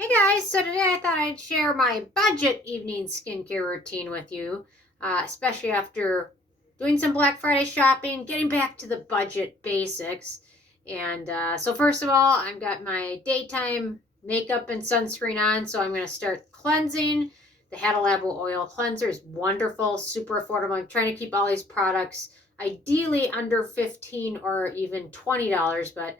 Hey guys, so today I thought I'd share my budget evening skincare routine with you, especially after doing some Black Friday shopping, getting back to the budget basics. And so first of all, I've got my daytime makeup and sunscreen on, so I'm going to start cleansing. The Hada Labo oil cleanser is wonderful, super affordable. I'm trying to keep all these products ideally under $15 or even $20, but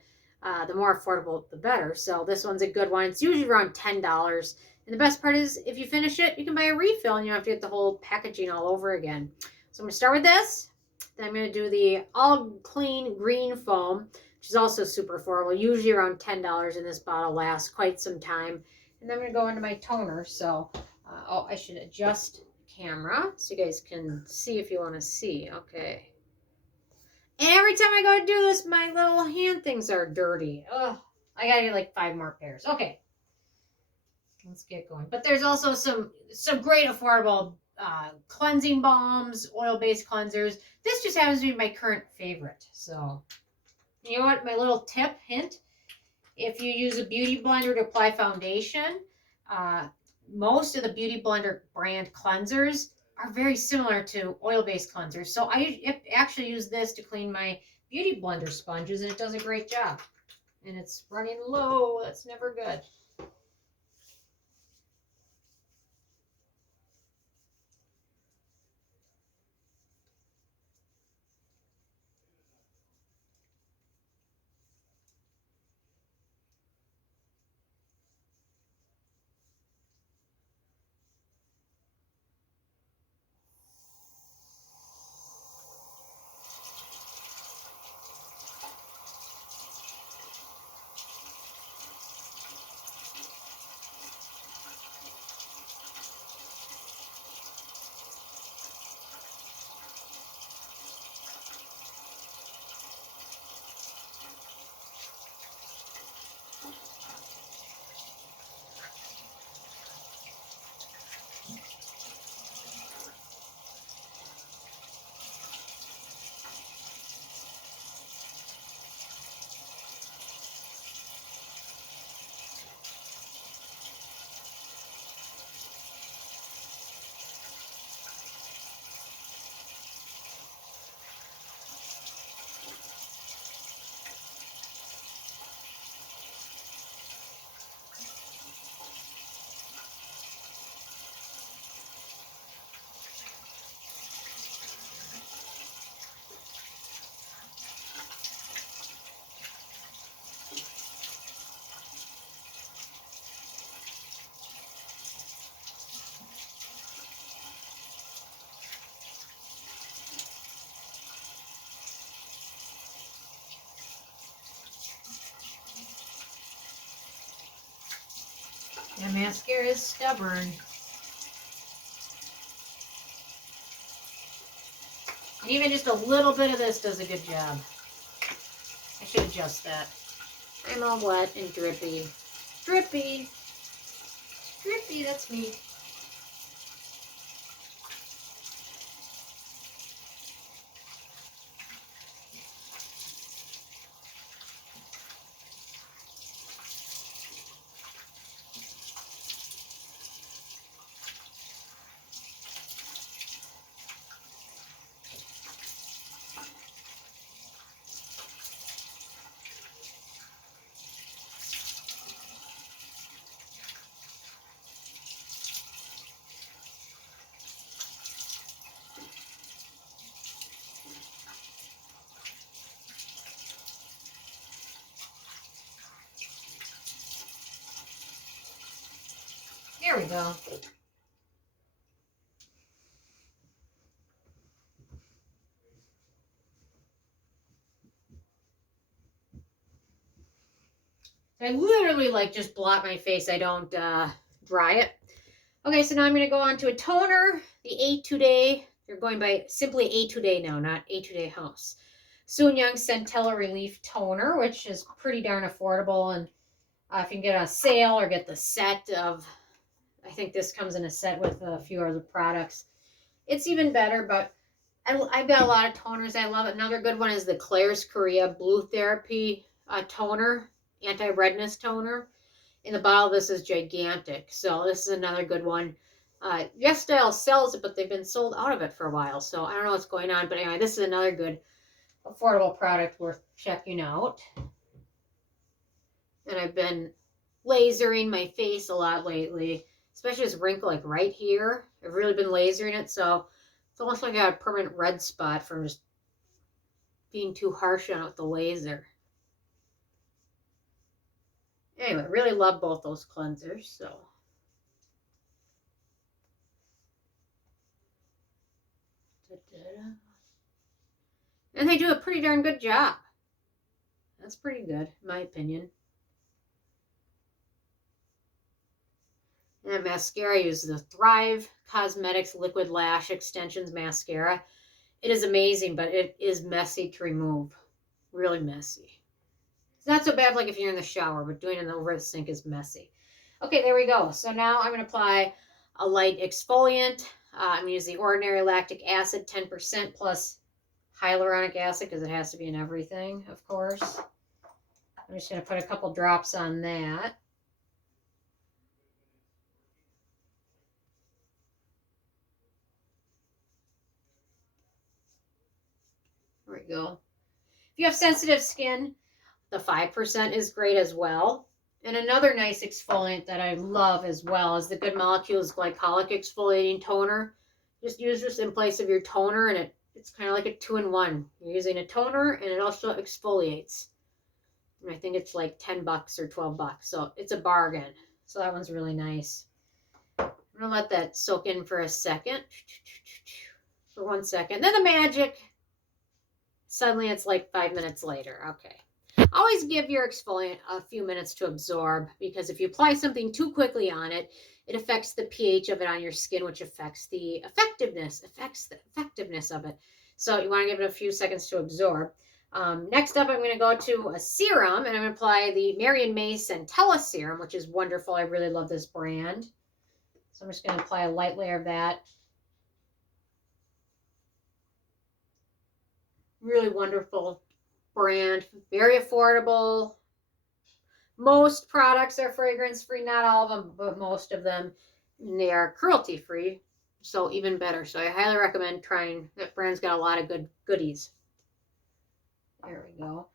the more affordable, the better. So this one's a good one. It's usually around $10. And the best part is if you finish it, you can buy a refill and you don't have to get the whole packaging all over again. So I'm going to start with this. Then I'm going to do the All Clean Green Foam, which is also super affordable, usually around $10, and this bottle lasts quite some time. And then I'm going to go into my toner. So, I should adjust the camera so you guys can see if you want to see. Okay. Every time I go to do this, my little hand things are dirty. Ugh. I gotta get like 5 more pairs. Okay. Let's get going. But there's also some great affordable cleansing balms, oil-based cleansers. This just happens to be my current favorite. So, you know what? My little tip, hint, if you use a beauty blender to apply foundation, most of the Beauty Blender brand cleansers are very similar to oil-based cleansers. So I actually use this to clean my Beauty Blender sponges, and it does a great job. And it's running low. That's never good. And mascara is stubborn. And even just a little bit of this does a good job. I should adjust that. I'm all wet and drippy. Drippy. Drippy, that's me. There we go. I literally like just blot my face. I don't dry it. Okay, so now I'm going to go on to a toner, the A2Day. They're going by simply A2Day now, not A2Day House. Soon Young Centella Relief Toner, which is pretty darn affordable. And if you can get a sale or get the set of, I think this comes in a set with a few other products, it's even better. But I've got a lot of toners. I love it. Another good one is the Claire's Korea Blue Therapy toner, anti-redness toner. In the bottle, this is gigantic. So this is another good one. Yes Style sells it, but they've been sold out of it for a while. So I don't know what's going on. But anyway, this is another good, affordable product worth checking out. And I've been lasering my face a lot lately, especially this wrinkle like right here. I've really been lasering it, so it's almost like I got a permanent red spot from just being too harsh on it with the laser. Anyway, really love both those cleansers, so. And they do a pretty darn good job. That's pretty good, in my opinion. And mascara, I use the Thrive Cosmetics Liquid Lash Extensions Mascara. It is amazing, but it is messy to remove. Really messy. It's not so bad like if you're in the shower, but doing it over the sink is messy. Okay, there we go. So now I'm going to apply a light exfoliant. I'm using the ordinary lactic acid, 10% plus hyaluronic acid because it has to be in everything, of course. I'm just going to put a couple drops on that. There we go. If you have sensitive skin, the 5% is great as well. And another nice exfoliant that I love as well is the Good Molecules Glycolic Exfoliating Toner. Just use this in place of your toner, and it's kind of like a 2-in-1. You're using a toner, and it also exfoliates. And I think it's like $10 or $12. So it's a bargain. So that one's really nice. I'm going to let that soak in for a second. For 1 second. Then the magic. Suddenly it's like 5 minutes later. Okay. Always give your exfoliant a few minutes to absorb, because if you apply something too quickly on it, it affects the pH of it on your skin, which affects the effectiveness of it. So you want to give it a few seconds to absorb. Next up, I'm going to go to a serum, and I'm going to apply the Mary & May Centella Serum, which is wonderful. I really love this brand. So I'm just going to apply a light layer of that. Really wonderful brand, very affordable. Most products are fragrance free, not all of them, but most of them. And they are cruelty free, so even better. So I highly recommend trying. That brand's got a lot of good goodies. There we go.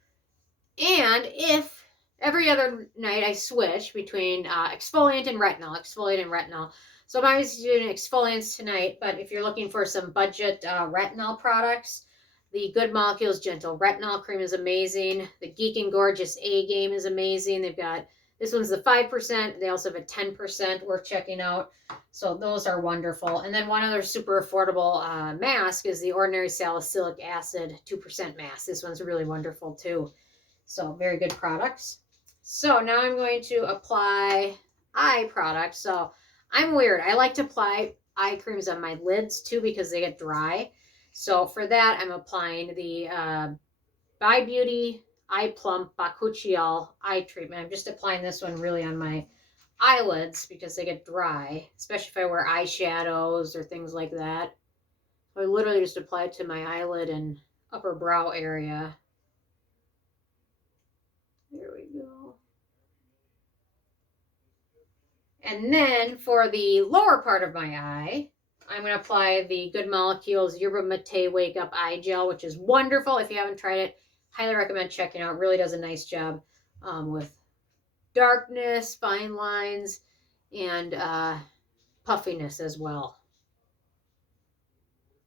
And if every other night I switch between exfoliant and retinol, so I'm obviously doing exfoliants tonight, but if you're looking for some budget retinol products, the Good Molecules Gentle Retinol Cream is amazing. The Geek and Gorgeous A-Game is amazing. They've got, this one's the 5%. They also have a 10% worth checking out. So those are wonderful. And then one other super affordable mask is the Ordinary Salicylic Acid 2% mask. This one's really wonderful too. So very good products. So now I'm going to apply eye products. So I'm weird. I like to apply eye creams on my lids too because they get dry. So for that, I'm applying the By Beauty Eye Plump Bakuchiol eye treatment. I'm just applying this one really on my eyelids because they get dry, especially if I wear eyeshadows or things like that. So I literally just apply it to my eyelid and upper brow area. There we go. And then for the lower part of my eye, I'm going to apply the Good Molecules Yerba Mate Wake Up Eye Gel, which is wonderful. If you haven't tried it, highly recommend checking it out. It really does a nice job with darkness, fine lines, and puffiness as well.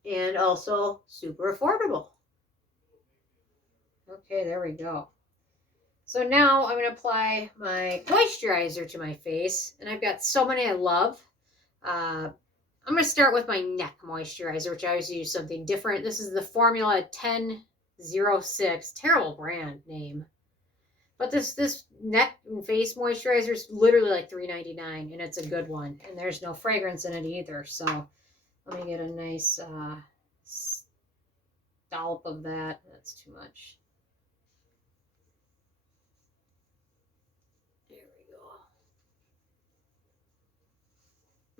And also super affordable. Okay, there we go. So now I'm going to apply my moisturizer to my face. And I've got so many I love. I'm going to start with my neck moisturizer, which I always use something different. This is the Formula 1006. Terrible brand name. But this neck and face moisturizer is literally like $3.99, and it's a good one. And there's no fragrance in it either. So let me get a nice dollop of that. That's too much. There we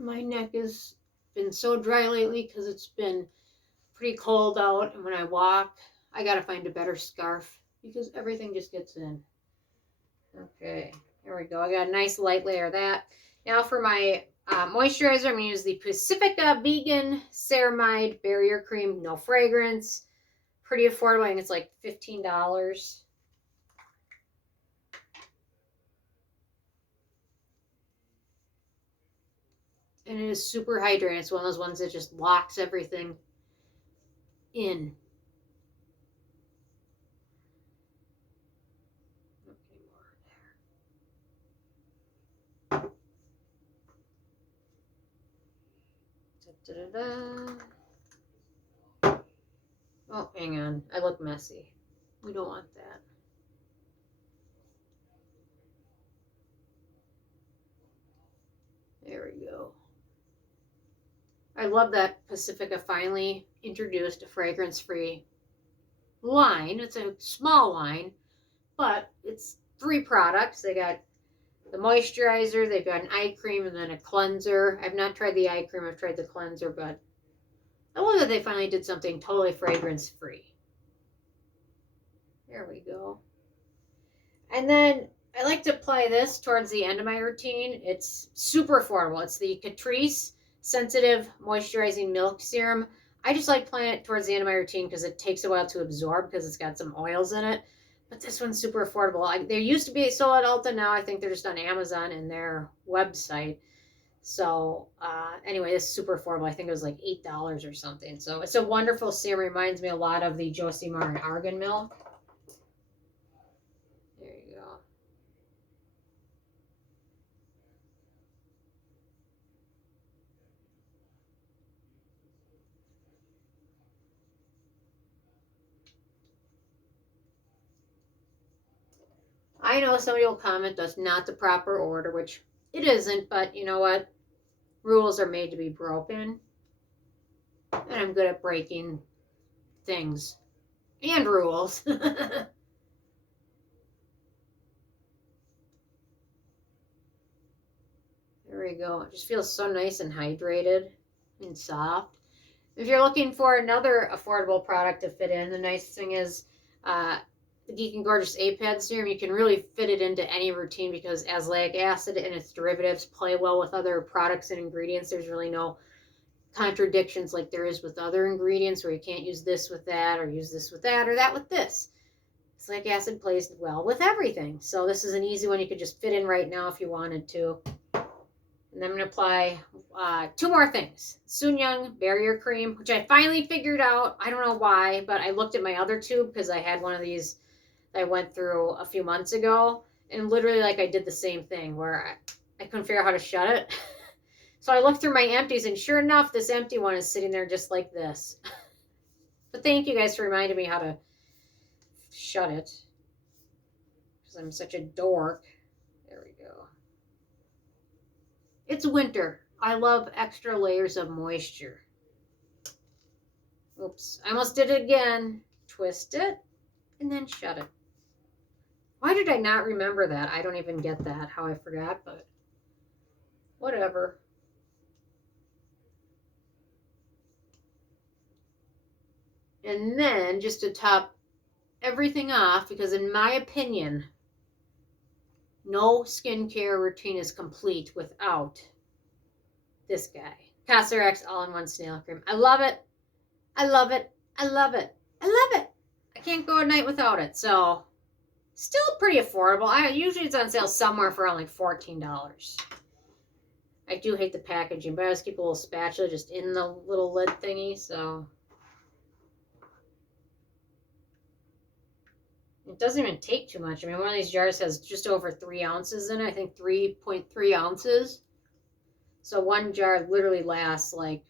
go. My neck has been so dry lately because it's been pretty cold out, and when I walk, I gotta find a better scarf because everything just gets in. Okay, There we go. I got a nice light layer of that. Now for my moisturizer, I'm going to use the Pacifica Vegan Ceramide Barrier Cream. No fragrance. Pretty affordable. I think it's like $15. And it is super hydrating. It's one of those ones that just locks everything in. Oh, hang on. I look messy. We don't want that. There we go. I love that Pacifica finally introduced a fragrance-free line. It's a small line, but it's 3 products. They got the moisturizer, they've got an eye cream, and then a cleanser. I've not tried the eye cream, I've tried the cleanser, but I love that they finally did something totally fragrance-free. There we go. And then I like to apply this towards the end of my routine. It's super affordable. It's the Catrice Sensitive Moisturizing Milk Serum. I just like applying it towards the end of my routine because it takes a while to absorb because it's got some oils in it. But this one's super affordable. They used to be sold at Ulta. Now I think they're just on Amazon and their website. So anyway, it's super affordable. I think it was like $8 or something. So it's a wonderful serum. Reminds me a lot of the Josie Maran Argan Milk. There you go. I know somebody will comment that's not the proper order, which it isn't, but you know what? Rules are made to be broken. And I'm good at breaking things and rules. There we go. It just feels so nice and hydrated and soft. If you're looking for another affordable product to fit in, the nice thing is the Geek and Gorgeous A-Pad Serum. You can really fit it into any routine because azelaic acid and its derivatives play well with other products and ingredients. There's really no contradictions like there is with other ingredients where you can't use this with that or use this with that or that with this. Azelaic acid plays well with everything. So this is an easy one you could just fit in right now if you wanted to. And I'm going to apply 2 more things. Sun Young Barrier Cream, which I finally figured out. I don't know why, but I looked at my other tube because I had one of these that I went through a few months ago. And literally, like, I did the same thing where I couldn't figure out how to shut it. So I looked through my empties, and sure enough, this empty one is sitting there just like this. But thank you guys for reminding me how to shut it. Because I'm such a dork. There we go. It's winter. I love extra layers of moisture. Oops, I almost did it again. Twist it, and then shut it. Why did I not remember that? I don't even get that, how I forgot, but whatever. And then, just to top everything off, because in my opinion, no skincare routine is complete without this guy. Cosrx All-in-One Snail Cream. I love it. I love it. I love it. I love it. I can't go a night without it. So, still pretty affordable. Usually it's on sale somewhere for around like $14. I do hate the packaging, but I always keep a little spatula just in the little lid thingy, so. It doesn't even take too much. I mean, one of these jars has just over 3 ounces in it. I think 3.3 ounces. So one jar literally lasts like,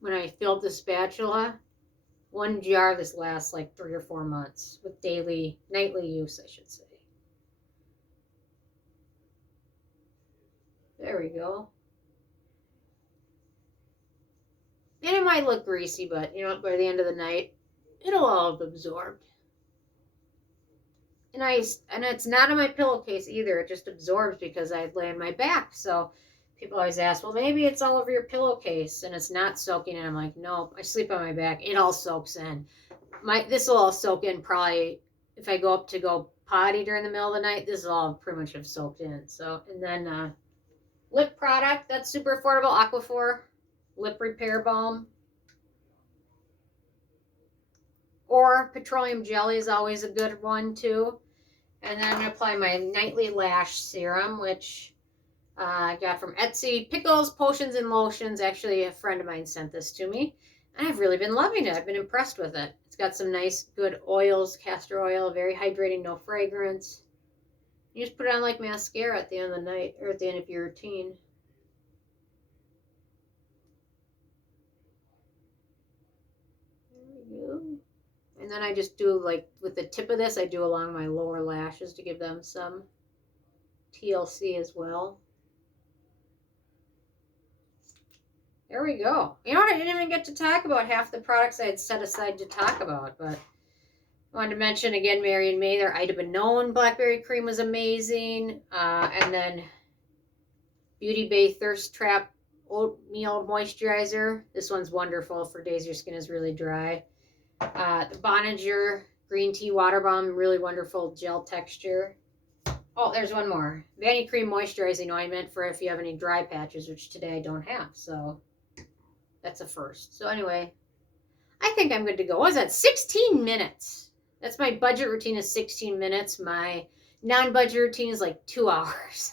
when I filled the spatula, one jar this lasts like 3 or 4 months with nightly use, I should say. There we go. And it might look greasy, but you know, by the end of the night, it'll all have absorbed. And it's not on my pillowcase either. It just absorbs because I lay on my back. So people always ask, well, maybe it's all over your pillowcase and it's not soaking in. I'm like, no, I sleep on my back. It all soaks in. This will all soak in probably if I go up to go potty during the middle of the night, this is all pretty much have soaked in. So, and then lip product, that's super affordable, Aquaphor Lip Repair Balm. Or petroleum jelly is always a good one too. And then I'm going to apply my nightly lash serum, which I got from Etsy. Pickles, Potions, and Lotions. Actually, a friend of mine sent this to me. And I've really been loving it. I've been impressed with it. It's got some nice, good oils, castor oil, very hydrating, no fragrance. You just put it on like mascara at the end of the night, or at the end of your routine. There we go. And then I just do, like, with the tip of this, I do along my lower lashes to give them some TLC as well. There we go. You know what? I didn't even get to talk about half the products I had set aside to talk about, but I wanted to mention again, Mary and May, their Ida Benone Blackberry Cream was amazing. And then Beauty Bay Thirst Trap Oatmeal Moisturizer. This one's wonderful for days your skin is really dry. The Bonager Green Tea Water Balm, really wonderful gel texture. Oh, there's one more. Vanity Cream Moisturizing Ointment for if you have any dry patches, which today I don't have. So that's a first. So anyway, I think I'm good to go. What was that? 16 minutes. That's my budget routine is 16 minutes. My non-budget routine is like 2 hours.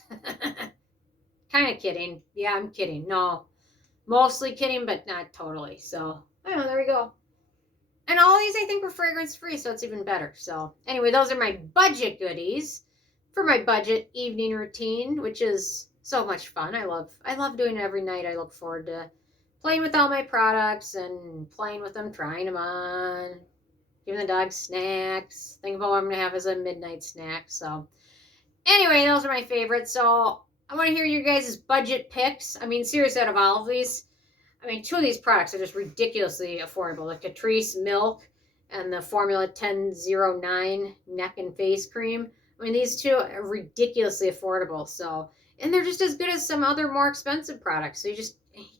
Kind of kidding. Yeah, I'm kidding. No, mostly kidding, but not totally. So, I don't know. There we go. And all these I think were fragrance free, so it's even better. So anyway, those are my budget goodies for my budget evening routine, which is so much fun. I love doing it every night. I look forward to playing with all my products and playing with them, trying them on, giving the dog snacks, thinking about what I'm going to have as a midnight snack. So anyway, those are my favorites. So I want to hear your guys' budget picks. I mean, seriously, out of all of these, I mean, 2 of these products are just ridiculously affordable. The Catrice Milk and the Formula 1009 Neck and Face Cream. I mean, these 2 are ridiculously affordable. So, and they're just as good as some other more expensive products. So you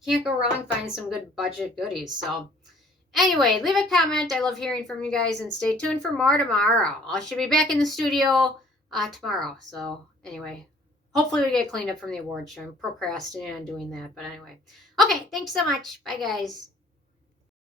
can't go wrong finding some good budget goodies. So anyway, leave a comment. I love hearing from you guys, and stay tuned for more tomorrow. I should be back in the studio tomorrow. So anyway, hopefully we get cleaned up from the award show. I'm procrastinating on doing that, but anyway. Okay, thanks so much. Bye, guys.